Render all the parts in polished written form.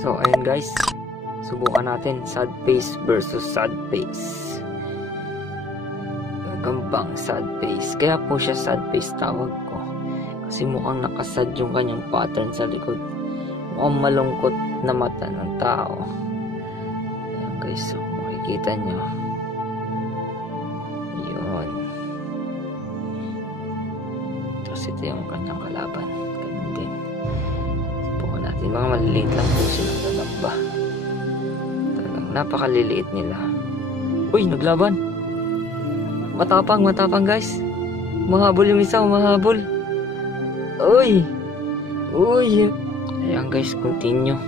So ayun guys, subukan natin sad face versus sad face. Gagambang sad face. Kaya po siya sad face tawag ko, kasi mukhang nakasad yung kanyang pattern sa likod. Mukhang malungkot na mata ng tao. Ayan guys, so makikita nyo yun. Tapos ito yung kanyang kalaban, ganun din. Subukan natin. Mga maliliit lang po silang gagamba. Talagang napakaliliit nila. Uy, naglaban. Matapang guys. Mahabol yung isa, mahabol. Uy. Ayan guys, continue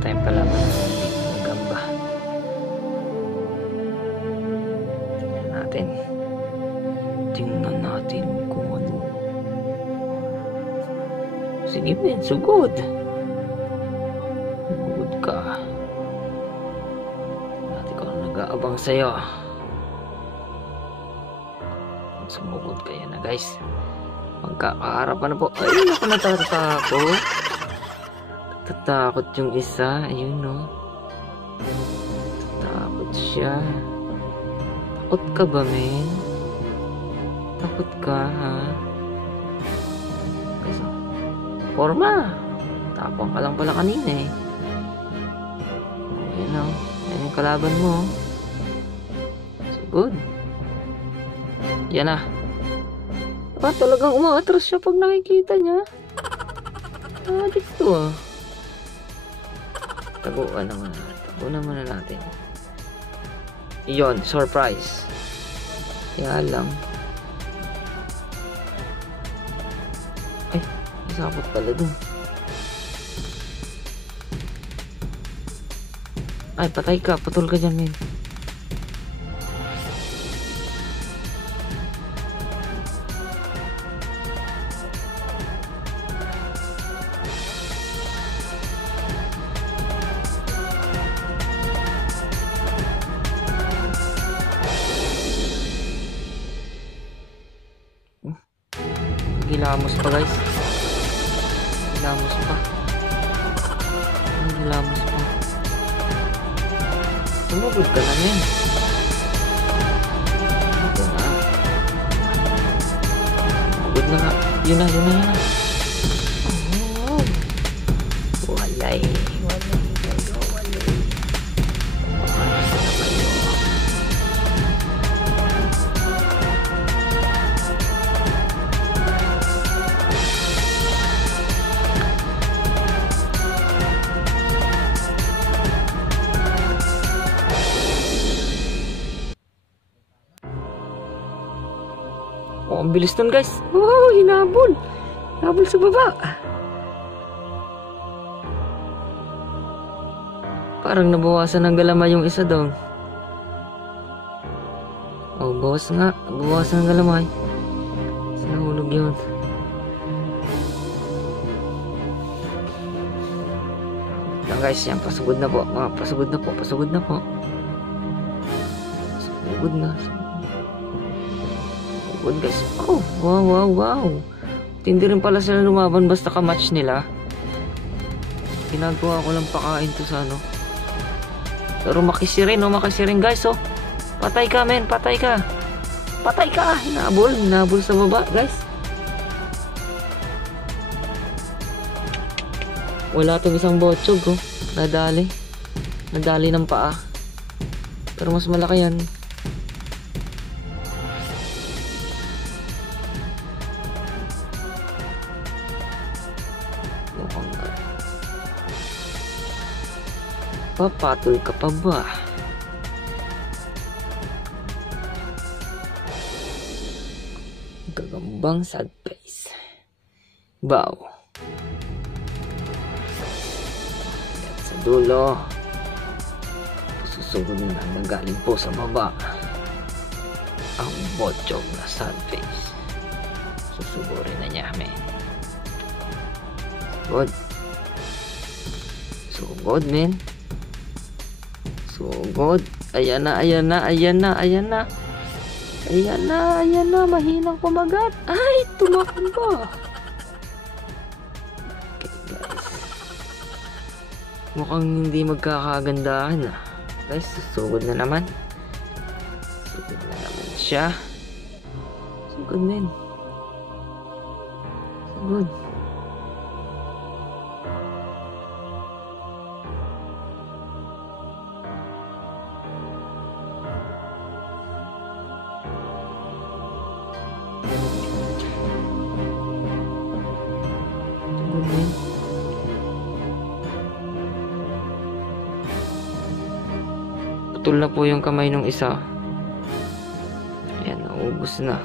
tayong palaban ng gamba. Tingnan natin kung ano. Sige men, sugod ka. Natin ko nag-aabang sa'yo. Sumugod kaya na guys. Magkakaharap na po. Ay, naku, natatakot yung isa. Ayun no. Takot siya. Takot ka ba men? Takot ka ha? Kasi, forma. Tapang ka lang pala kanina eh. Ayun no. Ayun yung kalaban mo. So good. Yan na. Talagang umaatras siya pag nakikita niya. Dito ah. Taguan naman natin. Iyon, surprise. Kaya lang. Ay, isapot pala dun. Ay, patay ka. Putol ka dyan, men. Hilamos pa guys. Hilamos pa. Tumugod ka na men. Ito na. Tumugod na nga. Yun na. Oh. Walay. Oh, ang bilis nun guys. Wow, hinabol. Hinabol sa baba. Parang nabawasan ng galamay yung isa daw. Oh, bawas nga. Bawasan ng galamay. Nahulog yun. Yan guys, yan. Pasugod na po. Pasugod na. Good guys. Oh, wow. Hindi rin pala sila lumaban basta ka-match nila. Ginagawa ko lang pakain to sa ano. Pero makisirin guys oh. Patay ka men, patay ka. Hinabol sa baba guys. Wala tong isang botsog oh. Nadali ng paa. Pero mas malaki yan. Papatol ka pa ba? Gagambang sad face. Bow. At sa dulo, susunod na nagaling po sa baba ang botsog na sad face. Susugurin na niya men. Sugod men. Sugod. Ayan na. Mahinang kumagat. Ay, tumakbo. Okay guys. Mukhang hindi magkakagandahan ah. Guys, sugod na naman. Sugod na naman siya. Sugod din. Sugod. Sugod din. Putol na po yung kamay ng isa. Ayan, naubos na.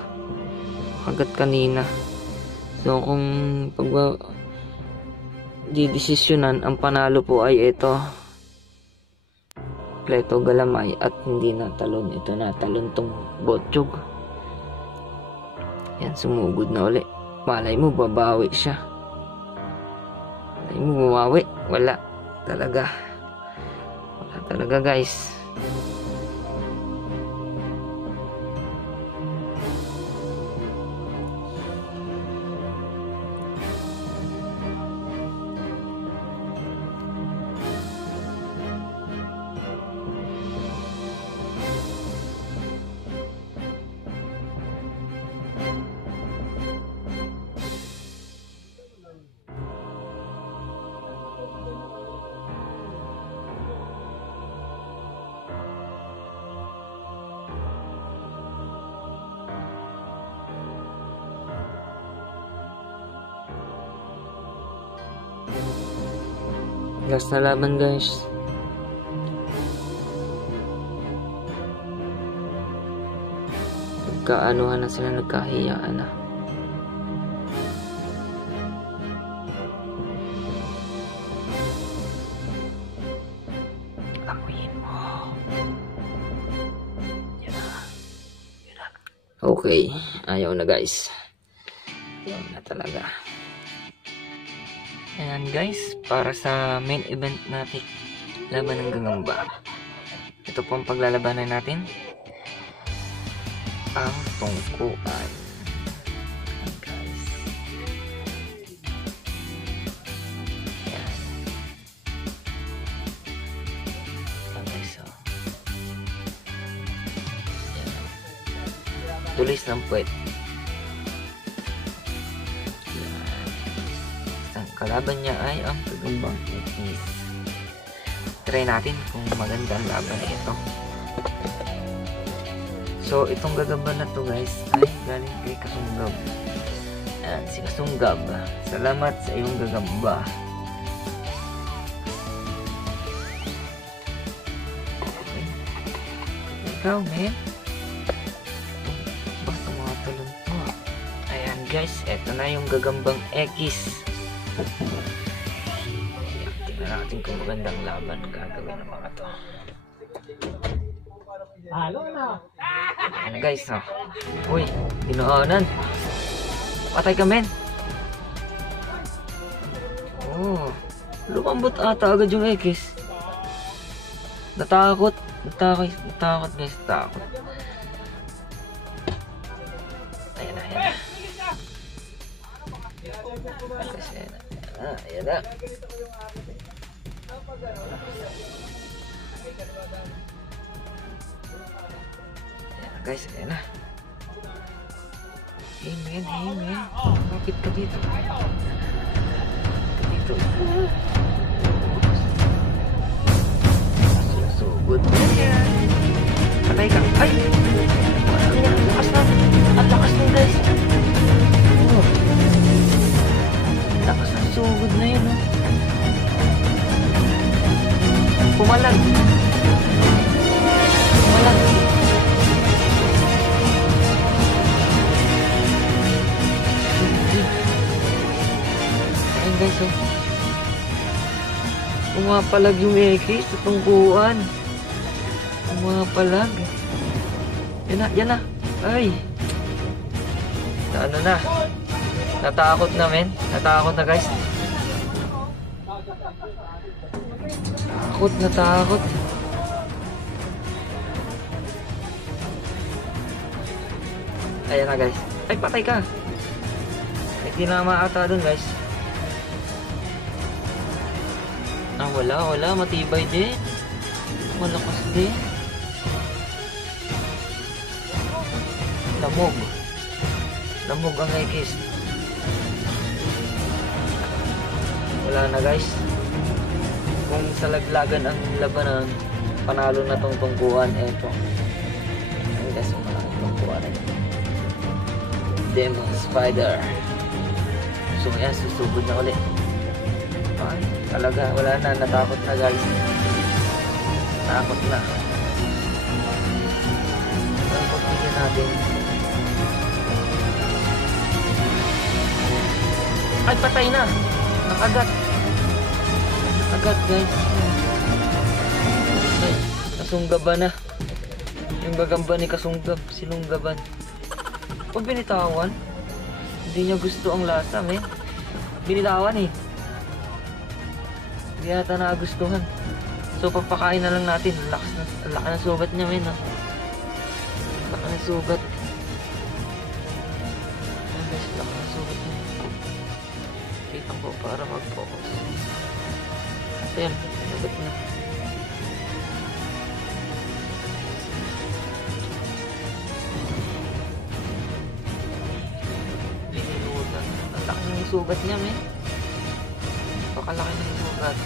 Kagat kanina. So, kung didesisyonan, ang panalo po ay ito. Pleto Galamay at hindi natalon. Ito natalon tong Botchog. Ayan, sumugod na uli. Malay mo, babawi siya. Malay mo, bumawi. Wala. Talaga. Wala talaga, guys. Last na laban, guys. Nagkaanuhan na sila, nagkahiyaan na. Amuyin mo. Yan na. Yan na. Okay. Ayaw na, guys. Ayaw na talaga. Ayan, guys, para sa main event natin, laban ng gagamba. Ito po ang paglalabanan natin. Ang tungkuan. Ayan, guys. Ayan. Okay, so. Ayan. Tulis ng puwet. Kalaban niya ay ang gagambang Ekis. Try natin kung maganda ang laban na ito. So, itong gagamba na to, guys, ay galing kay Kasunggab. Ayan, si Kasunggab. Salamat sa iyong gagamba. Okay. Ikaw, man. Basta mga tulong po. Ayan, guys, eto na yung gagambang Ekis. Tingnan natin kung magandang laban gagawin ng mga to. Ano, guys, no? Uy, dinaanan. Patay ka, men. Oh, lumambot ata agad yung Ekis. Natakot, guys, takot. Ayan na. Ayan na. Guys, ayan na. Hey man. Kapit ka dito. Sugod na yan. Patay ka. Ay! Ang lakas na, guys. Oh. Lakas ng sugod na yun, oh. Pumalag. Ayan, guys, oh. Pumapalag yung Ekis sa tungkuan. Pumapalag. Yan na. Ay. Ano na? Natakot na, men. Natakot na, guys. Natakot. Ayan na, guys. Ay, patay ka. May tinama ata dun, guys. Wala. Matibay din. Malakas din. Lamog ang X. Wala na guys. Kung sa laglagan ang labanan, panalo na tong tungkuan. Eto. Ayun guys, malaking tungkuan na yun. Demon Spider. So yan, susugod na ulit. Ay, talaga, wala na. Natakot na guys. Takot na. Ang pagbigyan natin. Ay, patay na. Nakagat guys. Ay, kasunggaban na. Yung gagamba ni kasunggab, sinunggaban. Huwag binitawan. Hindi niya gusto ang lasa, men. Binitawan eh. Hindi yata nagustuhan. So papakain na lang natin. Laki ng sugat niya, men. Laki ng sugat. Ayan guys, laki ng sugat niya. Kita ko para mag-focus. Ayan, sugat niya. Binilutan. Ang laki ng sugat niya, men. Pakalaki ng sugat.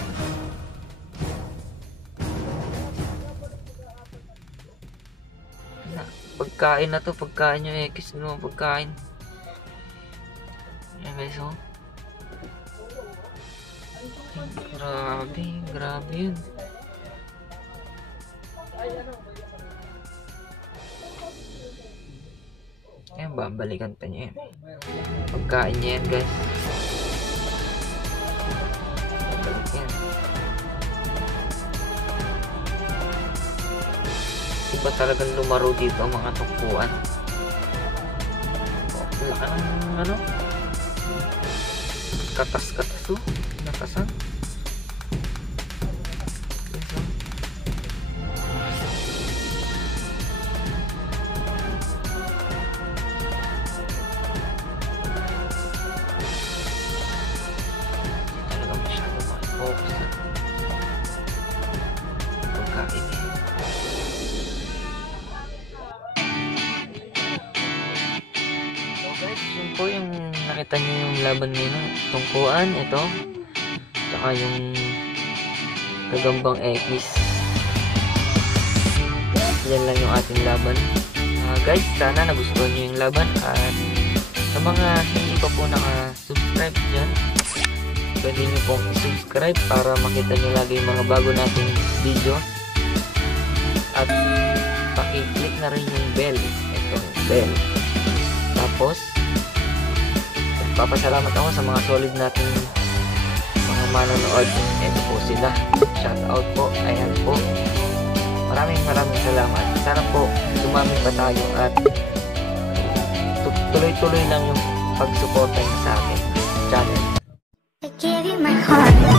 Pagkain na to, pagkain nyo X no, pagkain. Ayan guys, oh. Grabe yun. Ayan, babalikan pa niya yan. Pagkain niya yan guys. Babalik yan. Iba talagang lumaro dito ang mga tungkuan. Laka ng ano? Katas-katas to. Nakasan. Talagang masyado makifocus na. Pagkain eh. Yun po yung nakita nyo yung laban nila. Tungkuan, ito. Tsaka yung gagambang X. Yan lang yung ating laban. Guys, sana nagustuhan nyo yung laban. At sa mga hindi pa po naka-subscribe dyan, pwede nyo pong subscribe para makita nyo lagi yung mga bago nating video. At pakiclick na rin yung bell. Itong bell. Tapos, papasalamat ako sa mga solid nating mga manonood. Ito po sila. Shout out po. Ayan po. Maraming salamat. Sana po dumami pa tayo at tuloy-tuloy lang yung pagsuporta sa akin channel. I give you my heart.